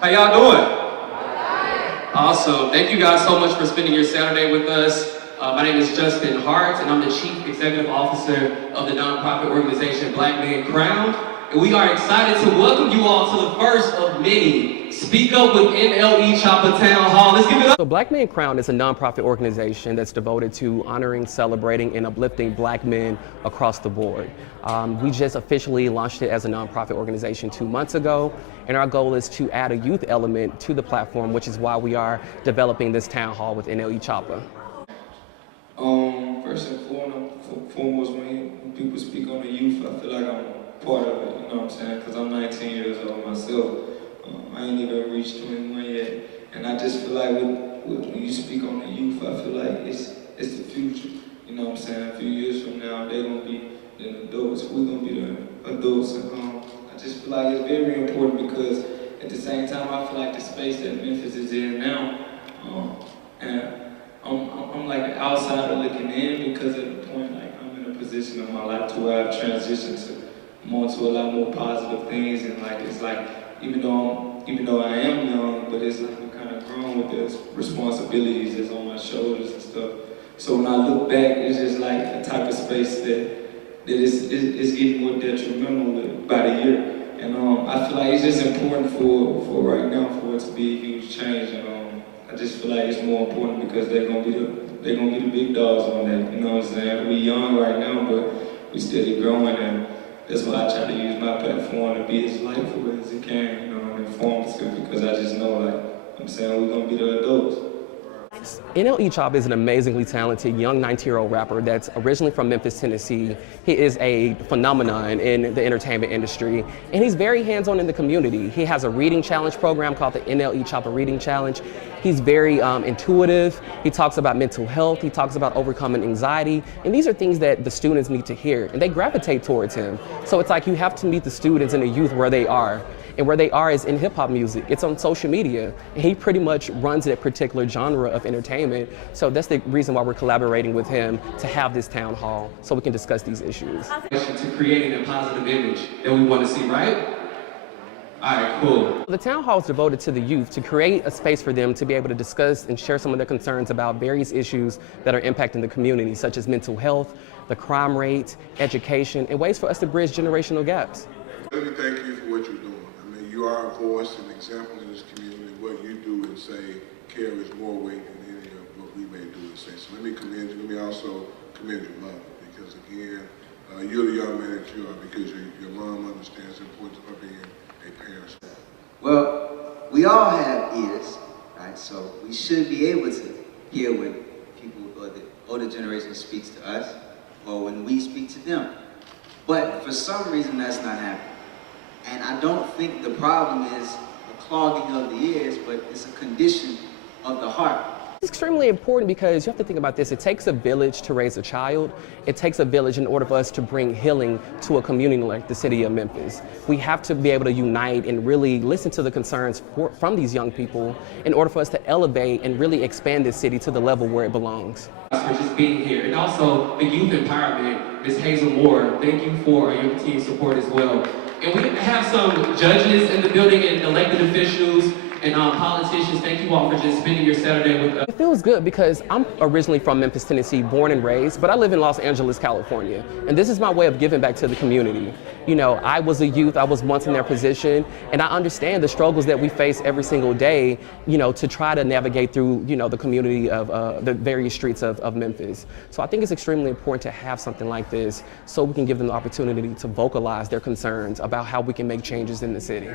How y'all doing? Awesome. Thank you guys so much for spending your Saturday with us. My name is Justin Hart, and I'm the Chief Executive Officer of the nonprofit organization Black Men Crowned. And we are excited to welcome you all to the first of many Speak Up with NLE Choppa Town Hall. Let's give it up. So Black Men Crowned is a nonprofit organization that's devoted to honoring, celebrating, and uplifting black men across the board. We just officially launched it as a nonprofit organization 2 months ago, and our goal is to add a youth element to the platform, which is why we are developing this town hall with NLE Choppa. First and foremost, when people speak on the youth, I feel like I'm part of it, you know what I'm saying? Because I'm 19 years old myself. I ain't even reached 21 yet. And I just feel like when you speak on the youth, I feel like it's the future. You know what I'm saying? A few years from now, they're going to be the adults. We're going to be the adults. And I just feel like it's very important because at the same time, I feel like the space that Memphis is in now, and I'm like an outsider looking in because at the point, like, I'm in a position of my life to where I've transitioned to a lot more positive things, and like it's like even though I am young, but it's like I'm kind of grown with this responsibilities that's on my shoulders and stuff. So when I look back, it's just like a type of space that is getting more detrimental by the year. And I feel like it's just important for right now for it to be a huge change. And I just feel like it's more important because they're gonna be the big dogs on that. You know what I'm saying? We young right now, but we steady growing, and that's why I try to use my platform to be as lightful as it can, you know, and informative, because I just know, like I'm saying, we're gonna be the adults. NLE Choppa is an amazingly talented young 19-year-old rapper that's originally from Memphis, Tennessee. He is a phenomenon in the entertainment industry, and he's very hands-on in the community. He has a reading challenge program called the NLE Choppa Reading Challenge. He's very intuitive. He talks about mental health. He talks about overcoming anxiety. And these are things that the students need to hear, and they gravitate towards him. So it's like you have to meet the students and the youth where they are. And where they are is in hip-hop music. It's on social media. And he pretty much runs that particular genre of entertainment. So that's the reason why we're collaborating with him to have this town hall so we can discuss these issues. To creating a positive image that we want to see, right? All right, cool. The town hall is devoted to the youth to create a space for them to be able to discuss and share some of their concerns about various issues that are impacting the community, such as mental health, the crime rate, education, and ways for us to bridge generational gaps. Let me thank you for what you're doing. I mean, you are a voice and example in this community. What you do and say carries more weight than any of what we may do and say. So let me commend you. Let me also commend your mother, because again, you're the young man that you are because your mom understands the importance of being a parent. Well, we all have ears, right? So we should be able to hear when people or the older generation speaks to us, or when we speak to them. But for some reason, that's not happening. And I don't think the problem is a clogging of the ears, but it's a condition of the heart. It's extremely important because you have to think about this. It takes a village to raise a child. It takes a village in order for us to bring healing to a community like the city of Memphis. We have to be able to unite and really listen to the concerns from these young people in order for us to elevate and really expand this city to the level where it belongs. For just being here, and also the youth empowerment. Ms. Hazel Moore, thank you for your continued support as well. And we have some judges in the building and elected officials and politicians. Thank you all for just spending your Saturday with us. It feels good because I'm originally from Memphis, Tennessee, born and raised, but I live in Los Angeles, California. And this is my way of giving back to the community. You know, I was a youth, I was once in their position, and I understand the struggles that we face every single day, you know, to try to navigate through, you know, the community of the various streets of Memphis. So I think it's extremely important to have something like this so we can give them the opportunity to vocalize their concerns about how we can make changes in the city.